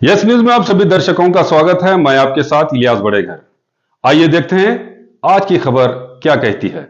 Yes news में आप सभी दर्शकों का स्वागत है। मैं आपके साथ इलियास बड़ेघर। आइए देखते हैं आज की खबर क्या कहती है।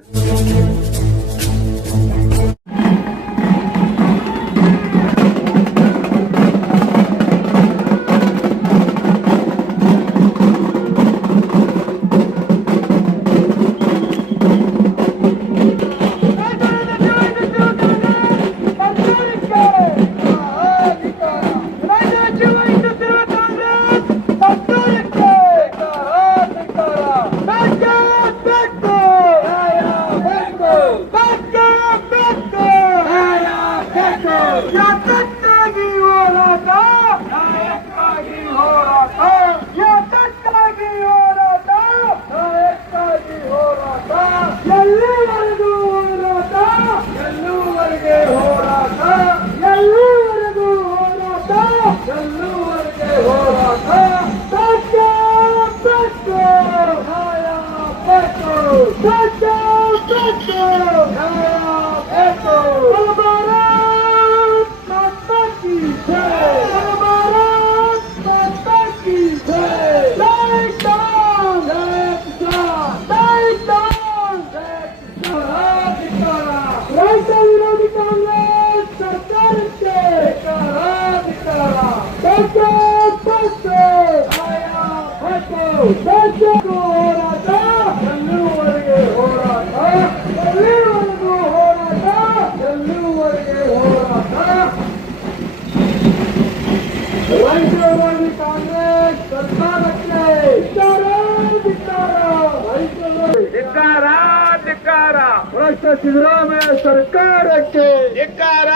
ಭ್ರಷ್ಟ ಸಿದ್ದರಾಮಯ್ಯ ಸರ್ಕಾರಕ್ಕೆ ಧಿಕ್ಕಾರ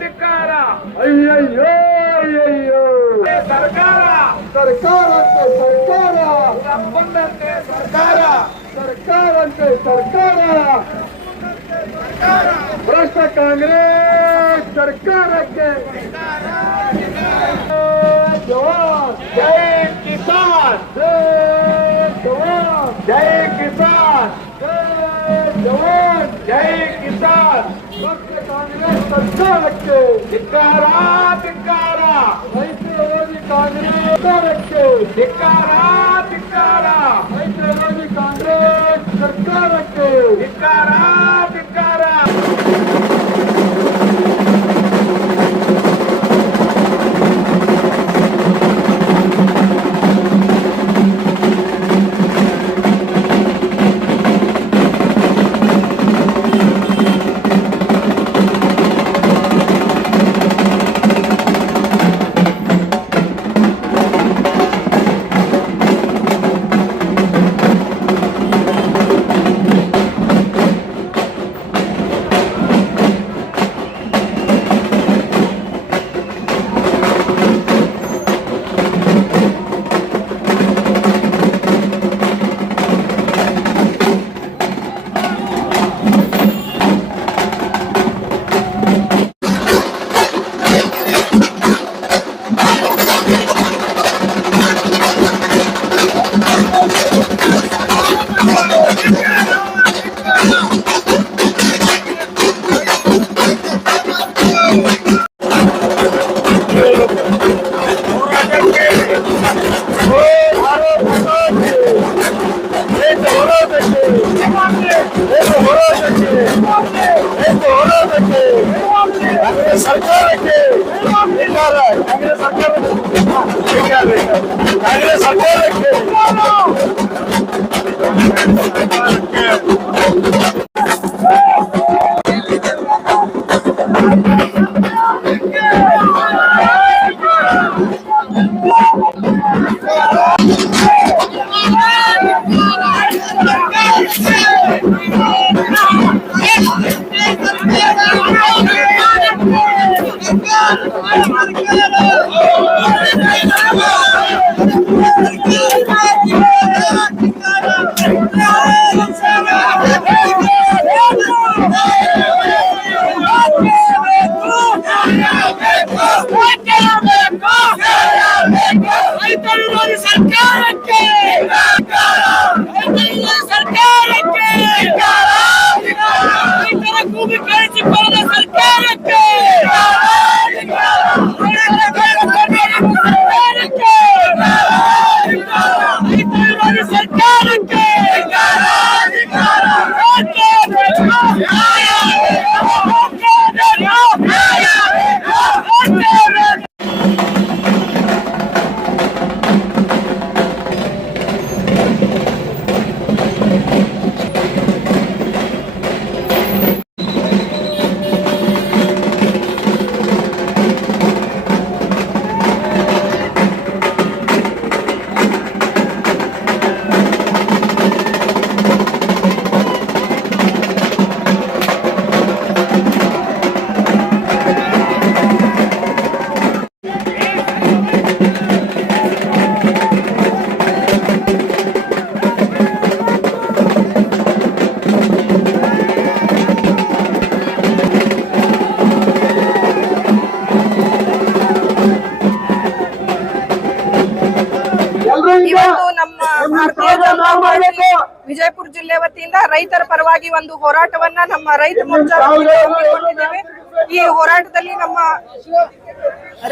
ಧಿಕ್ಕಾರ. ಅಯ್ಯಯ್ಯೋ ಅಯ್ಯಯ್ಯೋ ಸರ್ಕಾರ ಸರ್ಕಾರಕ್ಕೆ ಸರ್ಕಾರ ಸಂಬಂಧಕ್ಕೆ ಸರ್ಕಾರ ಸರ್ಕಾರಕ್ಕೆ ಸರ್ಕಾರ ಭ್ರಷ್ಟ ಕಾಂಗ್ರೆಸ್ ಸರ್ಕಾರಕ್ಕೆ ಜವಾನ್ ಜೈ ಕಿಸಾನ್ ಜವಾನ್ ಜೈ ಕಿಸಾನ್ ಜವಾನ್ ಜೈ ಕಿಸಾನ್. ಭ್ರಷ್ಟ ಕಾಂಗ್ರೆಸ್ ಸರ್ಕಾರಕ್ಕೆ ಧಿಕ್ಕಾರ ಧಿಕ್ಕಾರ. ರೈತ ವಿರೋಧಿ ಕಾಂಗ್ರೆಸ್ ಸರ್ಕಾರಕ್ಕೆ ಧಿಕ್ಕಾರ ಧಿಕ್ಕಾರ. ರೈತ ವಿರೋಧಿ ಕಾಂಗ್ರೆಸ್ ಸರ್ಕಾರಕ್ಕೆ ಧಿಕ್ಕಾರ ಧಿಕ್ಕಾರ. ಸರ್ಕಾರಕ್ಕೆ ಕಾಂಗ್ರೆಸ್ ಸರ್ಕಾರಕ್ಕೆ ರೈತರ ಪರವಾಗಿ ಒಂದು ಹೋರಾಟವನ್ನ ನಮ್ಮ ರೈತ ಮೋರ್ಚಾ ಹಮ್ಮಿಕೊಂಡಿದ್ದೇವೆ. ಈ ಹೋರಾಟದಲ್ಲಿ ನಮ್ಮ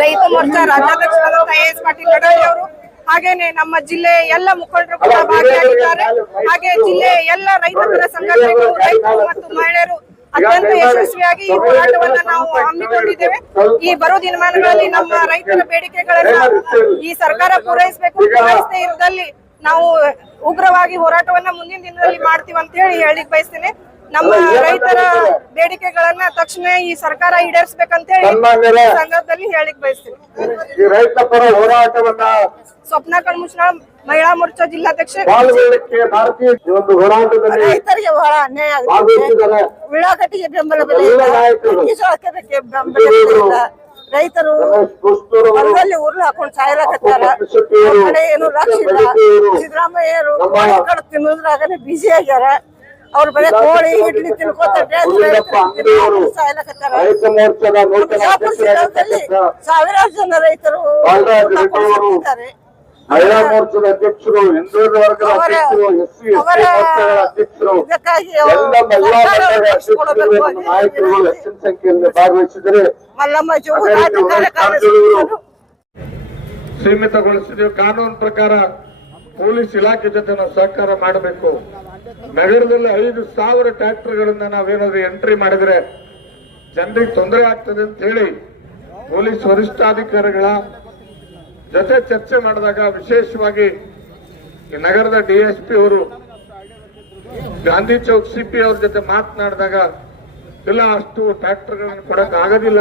ರೈತ ಮೋರ್ಚಾ ರಾಜ್ಯಾಧ್ಯಕ್ಷರಾದಂತಹ AS ಪಾಟೀಲ್ ಲಡಾಯಿ ಅವರು ಹಾಗೇನೆ ನಮ್ಮ ಜಿಲ್ಲೆಯ ಎಲ್ಲ ಮುಖಂಡರು ಕೂಡ ಭಾಗಿಯಾಗಿದ್ದಾರೆ. ಹಾಗೆ ಜಿಲ್ಲೆಯ ಎಲ್ಲ ರೈತರ ಸಂಘಟನೆಗಳು, ರೈತರು ಮತ್ತು ಮಹಿಳೆಯರು ಅತ್ಯಂತ ಯಶಸ್ವಿಯಾಗಿ ಈ ಹೋರಾಟವನ್ನ ನಾವು ಹಮ್ಮಿಕೊಂಡಿದ್ದೇವೆ. ಈ ಬರೋ ದಿನಮಾನಗಳಲ್ಲಿ ನಮ್ಮ ರೈತರ ಬೇಡಿಕೆಗಳನ್ನ ಈ ಸರ್ಕಾರ ಪೂರೈಸದೇ ಇರದಲ್ಲಿ ನಾವು ಉಗ್ರವಾಗಿ ಹೋರಾಟವನ್ನ ಮುಂದಿನ ದಿನದಲ್ಲಿ ಮಾಡ್ತೀವಿ ಅಂತ ಹೇಳಿ ಬಯಸ್ತೇನೆ. ನಮ್ಮ ರೈತರ ಬೇಡಿಕೆಗಳನ್ನ ತಕ್ಷಣ ಈ ಸರ್ಕಾರ ಈಡೇರಿಸಬೇಕಂತ ಹೇಳಿ ಸಂದರ್ಭದಲ್ಲಿ ಹೇಳಿಕ್ ಬಯಸ್ತೇನೆ. ಈ ರೈತ ಪರ ಹೋರಾಟವನ್ನ ಸ್ವಪ್ನ ಕಣ್ಮುಚ್ನಾಳ್ ಮಹಿಳಾ ಮೋರ್ಚಾ ಜಿಲ್ಲಾಧ್ಯಕ್ಷೆ. ಭಾರತೀಯ ಒಂದು ಹೋರಾಟದಲ್ಲಿ ರೈತರಿಗೆ ಬಹಳ ಅನ್ಯಾಯ ಭಾಗವಹಿಸಿದ್ದಾರೆ. ಉಳ್ಳಾಗಡ್ಡಿಗೆ ಬೆಂಬಲ ಬೆಲೆ ಇಲ್ಲ, ಅಕ್ಕಿಗೆ ಬೆಂಬಲ ಬೆಲೆ ಇಲ್ಲ. ರೈತರು ಹೊಲದಲ್ಲಿ ಉರುಳು ಹಾಕೊಂಡು ಸಾಯಲಾಕತ್ತಾರ. ಕಡೆ ಏನು ಲಕ್ಷ ಇಲ್ಲ. ಸಿದ್ದರಾಮಯ್ಯರು ಕೋಳಿ ತಿನ್ನೋದ್ರಾಗನೆ ಬಿಸಿ ಆಗ್ಯಾರ. ಅವ್ರ ಬರೀ ಕೋಳಿ ಇಡ್ಲಿ ತಿನ್ಕೋತ ಸಾಯಲಾಕತ್ತಾರ. ಸಾವಿರಾರು ಜನ ರೈತರು ಮಹಿಳಾ ಮೋರ್ಚಾದ ಅಧ್ಯಕ್ಷರು, ಹಿಂದುಳಿದ ವರ್ಗದ ಅಧ್ಯಕ್ಷರು, SC ಅಧ್ಯಕ್ಷರು, ಎಲ್ಲ ಮಹಿಳಾ ಮಂಡಳಿ ಅಧ್ಯಕ್ಷರು, ನಾಯಕರುಗಳು ಹೆಚ್ಚಿನ ಸಂಖ್ಯೆಯಲ್ಲಿ ಭಾಗವಹಿಸಿದರೆ ಸೀಮಿತಗೊಳಿಸಿದ್ದೇವೆ. ಕಾನೂನು ಪ್ರಕಾರ ಪೊಲೀಸ್ ಇಲಾಖೆ ಜೊತೆ ನಾವು ಸಹಕಾರ ಮಾಡಬೇಕು. ನಗರದಲ್ಲಿ 5,000 ಟ್ರ್ಯಾಕ್ಟರ್ಗಳನ್ನ ನಾವೇನಾದ್ರೂ ಎಂಟ್ರಿ ಮಾಡಿದ್ರೆ ಜನರಿಗೆ ತೊಂದರೆ ಆಗ್ತದೆ ಅಂತ ಹೇಳಿ ಪೊಲೀಸ್ ವರಿಷ್ಠಾಧಿಕಾರಿಗಳ ಜೊತೆ ಚರ್ಚೆ ಮಾಡಿದಾಗ, ವಿಶೇಷವಾಗಿ ಈ ನಗರದ DSP ಅವರು ಗಾಂಧಿ ಚೌಕ್ CP ಅವ್ರ ಜೊತೆ ಮಾತನಾಡಿದಾಗ, ಇಲ್ಲ ಅಷ್ಟು ಟ್ರ್ಯಾಕ್ಟರ್ಗಳನ್ನು ಕೊಡಕ್ ಆಗೋದಿಲ್ಲ,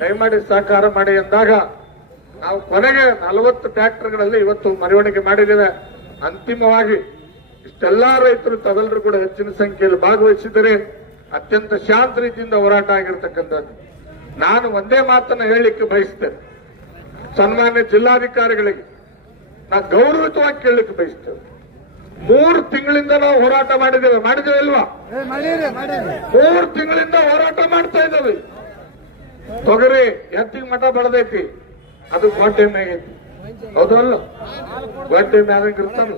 ದಯಮಾಡಿ ಸಹಕಾರ ಮಾಡಿ ಎಂದಾಗ ನಾವು ಕೊನೆಗೆ 40 ಟ್ರ್ಯಾಕ್ಟರ್ಗಳಲ್ಲಿ ಇವತ್ತು ಮೆರವಣಿಗೆ ಮಾಡಿದ್ದೇವೆ. ಅಂತಿಮವಾಗಿ ಇಷ್ಟೆಲ್ಲಾ ರೈತರು ತಾವೆಲ್ಲರೂ ಕೂಡ ಹೆಚ್ಚಿನ ಸಂಖ್ಯೆಯಲ್ಲಿ ಭಾಗವಹಿಸಿದರೆ ಅತ್ಯಂತ ಶಾಂತ ರೀತಿಯಿಂದ ಹೋರಾಟ ಆಗಿರ್ತಕ್ಕಂಥದ್ದು. ನಾನು ಒಂದೇ ಮಾತನ್ನ ಹೇಳಲಿಕ್ಕೆ ಬಯಸ್ತೇನೆ. ಸನ್ಮಾನ್ಯ ಜಿಲ್ಲಾಧಿಕಾರಿಗಳಿಗೆ ನಾ ಗೌರವಿತವಾಗಿ ಕೇಳಲಿಕ್ಕೆ ಬಯಸ್ತೇವೆ. 3 ತಿಂಗಳಿಂದ ನಾವು ಹೋರಾಟ ಮಾಡಿದ್ದೇವೆ ಇಲ್ವಾ? 3 ತಿಂಗಳಿಂದ ಹೋರಾಟ ಮಾಡ್ತಾ ಇದ್ದೇವೆ. ತೊಗರಿ ಎತ್ತಿಗೆ ಮಠ ಬೆಳೆದೈತಿ, ಅದು ಗೋಟೆ ಮೇಗೈತಿ, ಹೌದಲ್ಲ? ಗೋಟೆ ಮ್ಯಾದಂಗ ಇರ್ತಾನ,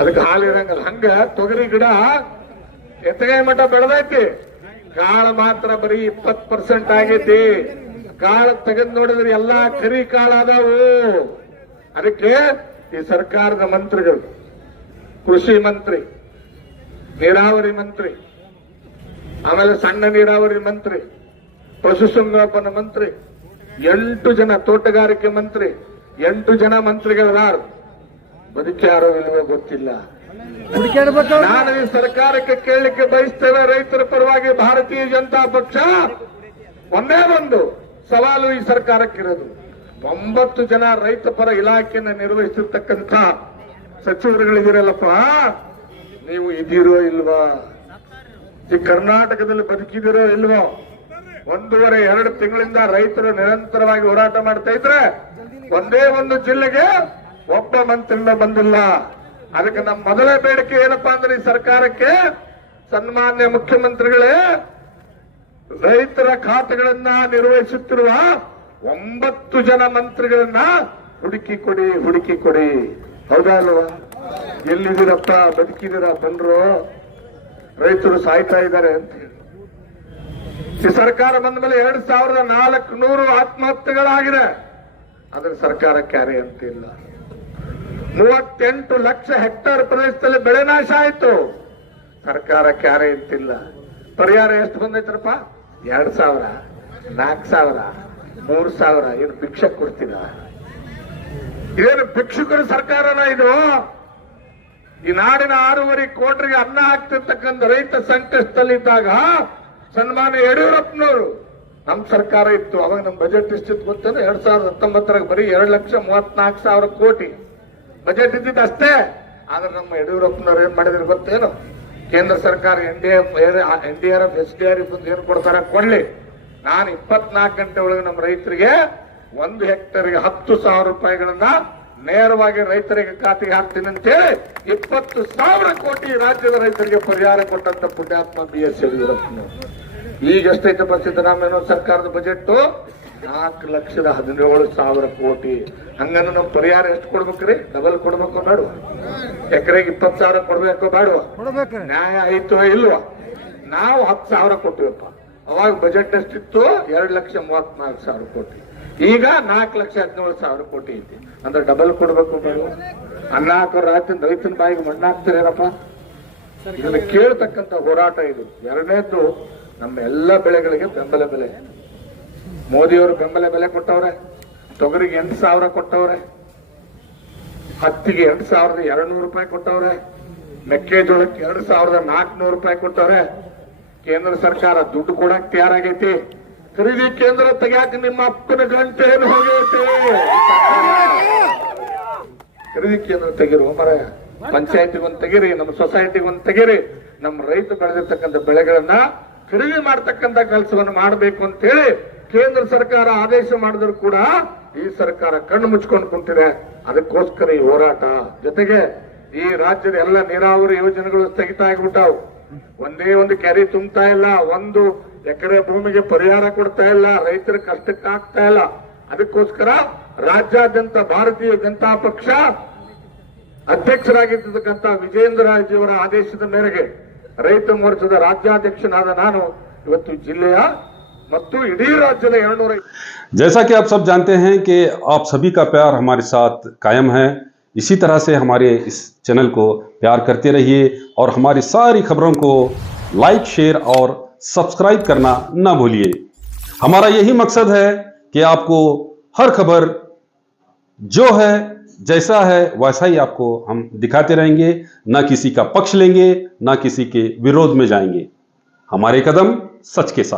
ಅದಕ್ಕೆ ಹಾಲು ಇರಂಗಲ್ಲ. ಹಂಗ ತೊಗರಿ ಗಿಡ ಎತ್ತಗಾಯಿ ಮಠ ಬೆಳೆದೈತಿ, ಕಾಳು ಮಾತ್ರ ಬರೀ 20% ಆಗೈತಿ. ಕಾಳು ತೆಗೆದು ನೋಡಿದ್ರೆ ಎಲ್ಲಾ ಕರಿ ಕಾಳಾದವು. ಅದಕ್ಕೆ ಈ ಸರ್ಕಾರದ ಮಂತ್ರಿಗಳು, ಕೃಷಿ ಮಂತ್ರಿ, ನೀರಾವರಿ ಮಂತ್ರಿ, ಆಮೇಲೆ ಸಣ್ಣ ನೀರಾವರಿ ಮಂತ್ರಿ, ಪಶುಸಂಗೋಪನಾ ಮಂತ್ರಿ, 8 ಜನ ತೋಟಗಾರಿಕೆ ಮಂತ್ರಿ, 8 ಜನ ಮಂತ್ರಿಗಳಾರು ಬದುಕ್ಯಾರೋ ಇಲ್ವೋ ಗೊತ್ತಿಲ್ಲ. ನಾನು ಈ ಸರ್ಕಾರಕ್ಕೆ ಕೇಳಲಿಕ್ಕೆ ಬಯಸ್ತೇವೆ, ರೈತರ ಪರವಾಗಿ ಭಾರತೀಯ ಜನತಾ ಪಕ್ಷ ಒಂದೇ ಒಂದು ಸವಾಲು ಈ ಸರ್ಕಾರಕ್ಕಿರೋದು. 9 ಜನ ರೈತ ಪರ ಇಲಾಖೆಯನ್ನು ನಿರ್ವಹಿಸಿರ್ತಕ್ಕಂಥ ಸಚಿವರುಗಳಿದಿರಲ್ಲಪ್ಪ, ನೀವು ಇದ್ದೀರೋ ಇಲ್ವಾ? ಈ ಕರ್ನಾಟಕದಲ್ಲಿ ಬದುಕಿದಿರೋ ಇಲ್ವೋ? 1.5-2 ತಿಂಗಳಿಂದ ರೈತರು ನಿರಂತರವಾಗಿ ಹೋರಾಟ ಮಾಡ್ತಾ ಇದ್ರೆ ಒಂದೇ ಒಂದು ಜಿಲ್ಲೆಗೆ ಒಬ್ಬ ಮಂತ್ರಿನ ಬಂದಿಲ್ಲ. ಅದಕ್ಕೆ ನಮ್ಮ ಮೊದಲ ಬೇಡಿಕೆ ಏನಪ್ಪಾ ಅಂದ್ರೆ, ಈ ಸರ್ಕಾರಕ್ಕೆ ಸನ್ಮಾನ್ಯ ಮುಖ್ಯಮಂತ್ರಿಗಳೇ, ರೈತರ ಖಾತೆಗಳನ್ನ ನಿರ್ವಹಿಸುತ್ತಿರುವ 9 ಜನ ಮಂತ್ರಿಗಳನ್ನ ಹುಡುಕಿ ಕೊಡಿ. ಹೌದಾ ಅಲ್ವಾ? ಎಲ್ಲಿದ್ದೀರಪ್ಪ? ಬದುಕಿದ್ದೀರಾ? ಬಂದ್ರು, ರೈತರು ಸಾಯ್ತಾ ಇದ್ದಾರೆ ಅಂತ ಹೇಳಿ. ಈ ಸರ್ಕಾರ ಬಂದ ಮೇಲೆ 2,400 ಆತ್ಮಹತ್ಯೆಗಳಾಗಿದೆ. ಅದ್ರ ಸರ್ಕಾರ ಕ್ಯಾರೆ ಅಂತಿಲ್ಲ. 38 ಲಕ್ಷ ಹೆಕ್ಟೇರ್ ಪ್ರದೇಶದಲ್ಲಿ ಬೆಳೆ ನಾಶ ಆಯ್ತು, ಸರ್ಕಾರ ಕ್ಯಾರೆ ಅಂತಿಲ್ಲ. ಪರಿಹಾರ ಎಷ್ಟು ಬಂದೈತ್ರಪ್ಪ? 2,000, 4,000, 3,000. ಏನು ಭಿಕ್ಷೆ ಕೊಡ್ತೀರ? ಏನು ಭಿಕ್ಷುಕರ ಸರ್ಕಾರನ ಇದು? ಈ ನಾಡಿನ 6.5 ಕೋಟಿಗೆ ಅನ್ನ ಹಾಕ್ತಿರ್ತಕ್ಕಂಥ ರೈತ ಸಂಕಷ್ಟದಲ್ಲಿದ್ದಾಗ ಸನ್ಮಾನ್ಯ ಯಡಿಯೂರಪ್ಪನವರು, ನಮ್ಮ ಸರ್ಕಾರ ಇತ್ತು ಅವಾಗ, ನಮ್ಮ ಬಜೆಟ್ ಎಷ್ಟಿತ್ತು ಗೊತ್ತೇನು? 2019 ಬರೀ 2,34,000 ಕೋಟಿ ಬಜೆಟ್ ಇದ್ದಿದ್ದು ಅಷ್ಟೇ. ಆದ್ರೆ ನಮ್ಮ ಯಡಿಯೂರಪ್ಪನವ್ರು ಏನ್ ಮಾಡಿದ್ರೆ ಗೊತ್ತೇನು? ಕೇಂದ್ರ ಸರ್ಕಾರ NDRF SDRF ಏನ್ ಕೊಡ್ತಾರೆ ಕೊಡ್ಲಿ, ನಾನು 24 ಗಂಟೆ ಒಳಗೆ ನಮ್ಮ ರೈತರಿಗೆ 1 ಹೆಕ್ಟರ್ಗೆ 10,000 ರೂಪಾಯಿಗಳನ್ನ ನೇರವಾಗಿ ರೈತರಿಗೆ ಖಾತೆಗೆ ಹಾಕ್ತೀನಿ ಅಂತೇಳಿ 20,000 ಕೋಟಿ ರಾಜ್ಯದ ರೈತರಿಗೆ ಪರಿಹಾರ ಕೊಟ್ಟಂತ ಪುಣ್ಯಾತ್ಮ BS ಯಡಿಯೂರಪ್ಪನವರು. ಈಗ ಎಷ್ಟೈತಪ್ಪ ಸಿದ್ದರಾಮಯ್ಯ ಸರ್ಕಾರದ ಬಜೆಟ್? 4,17,000 ಕೋಟಿ. ಹಂಗಂದ್ರೆ ನಾವು ಪರಿಹಾರ ಎಷ್ಟು ಕೊಡ್ಬೇಕ್ರಿ? ಡಬಲ್ ಕೊಡ್ಬೇಕು ಬೇಡವಾ? ಎಕರೆಗೆ 20,000 ಕೊಡ್ಬೇಕು ಬೇಡವಾ? ನ್ಯಾಯ ಆಯ್ತು ಇಲ್ವಾ? ನಾವು 10,000 ಕೊಟ್ಟಿವಪ್ಪ. ಅವಾಗ ಬಜೆಟ್ ಎಷ್ಟಿತ್ತು? 2,34,000 ಕೋಟಿ. ಈಗ 4,17,000 ಕೋಟಿ ಐತಿ. ಅಂದ್ರೆ ಡಬಲ್ ಕೊಡ್ಬೇಕು ಬೇಡವಾ? ಅನ್ನ ಹಾಕೋ ರೈತನ ಬಾಯಿಗೆ ಮಣ್ಣು ಹಾಕ್ತಿರೇನಪ್ಪ? ಇದನ್ನ ಕೇಳ್ತಕ್ಕಂಥ ಹೋರಾಟ ಇದು. ಎರಡನೇದ್ದು, ನಮ್ಮ ಎಲ್ಲ ಬೆಳೆಗಳಿಗೆ ಬೆಂಬಲ ಬೆಲೆ. ಮೋದಿಯವರು ಬೆಂಬಲ ಬೆಲೆ ಕೊಟ್ಟವ್ರೆ. ತೊಗರಿಗೆ 8,000 ಕೊಟ್ಟವ್ರೆ. ಹತ್ತಿಗೆ 2,200 ರೂಪಾಯಿ ಕೊಟ್ಟವ್ರೆ. ಮೆಕ್ಕೆಜೋಳಕ್ಕೆ 2,400 ರೂಪಾಯಿ ಕೊಟ್ಟವ್ರೆ. ಕೇಂದ್ರ ಸರ್ಕಾರ ದುಡ್ಡು ಕೊಡಕ್ ತಯಾರಾಗೈತಿ. ಖರೀದಿ ಕೇಂದ್ರ ತೆಗ್ಯಾಕ ನಿಮ್ಮ ಅಪ್ಪನ ಗಂಟೆ ಏನು ಹೋಗೈತಿ? ಖರೀದಿ ಕೇಂದ್ರ ತೆಗಿರು ಮರ. ಪಂಚಾಯತಿಗೊಂದು ತೆಗಿರಿ, ನಮ್ಮ ಸೊಸೈಟಿಗೊಂದು ತೆಗಿರಿ. ನಮ್ಮ ರೈತ ಬೆಳೆದಿರ್ತಕ್ಕಂಥ ಬೆಳೆಗಳನ್ನ ಖರೀದಿ ಮಾಡ್ತಕ್ಕಂಥ ಕೆಲಸವನ್ನು ಮಾಡಬೇಕು ಅಂತ ಹೇಳಿ ಕೇಂದ್ರ ಸರ್ಕಾರ ಆದೇಶ ಮಾಡಿದ್ರು ಕೂಡ ಈ ಸರ್ಕಾರ ಕಣ್ಣು ಮುಚ್ಕೊಂಡು ಕುಂತಿದೆ. ಅದಕ್ಕೋಸ್ಕರ ಈ ಹೋರಾಟ. ಜೊತೆಗೆ ಈ ರಾಜ್ಯದ ಎಲ್ಲ ನೀರಾವರಿ ಯೋಜನೆಗಳು ಸ್ಥಗಿತ ಆಗಿಬಿಟ್ಟಾವು. ಒಂದೇ ಒಂದು ಕೆರೆ ತುಂಬ್ತಾ ಇಲ್ಲ, 1 ಎಕರೆ ಭೂಮಿಗೆ ಪರಿಹಾರ ಕೊಡ್ತಾ ಇಲ್ಲ, ರೈತರ ಕಷ್ಟಕ್ಕೆ ಆಗ್ತಾ ಇಲ್ಲ. ಅದಕ್ಕೋಸ್ಕರ ರಾಜ್ಯಾದ್ಯಂತ ಭಾರತೀಯ ಜನತಾ ಪಕ್ಷ ಅಧ್ಯಕ್ಷರಾಗಿರ್ತಕ್ಕಂಥ ವಿಜೇಂದ್ರ ರಾಜಯವರ ಆದೇಶದ ಮೇರೆಗೆ ರೈತ ಮೋರ್ಚಾದ ರಾಜ್ಯಾಧ್ಯಕ್ಷನಾದ ನಾನು ಇವತ್ತು ಜಿಲ್ಲೆಯ ಮತ್ತು ಇಡೀ ರಾಜ್ಯದ 200. जैसा कि आप सब जानते हैं कि आप सभी का प्यार हमारे साथ कायम है। इसी तरह से हमारे इस चैनल को प्यार करते रहिए और हमारी सारी खबरों को लाइक, शेयर और सब्सक्राइब करना ना भूलिए। हमारा यही मकसद है कि आपको हर खबर जो है जैसा है वैसा ही आपको हम दिखाते रहेंगे। ना किसी का पक्ष लेंगे, ना किसी के विरोध में जाएंगे। हमारे कदम सच के साथ।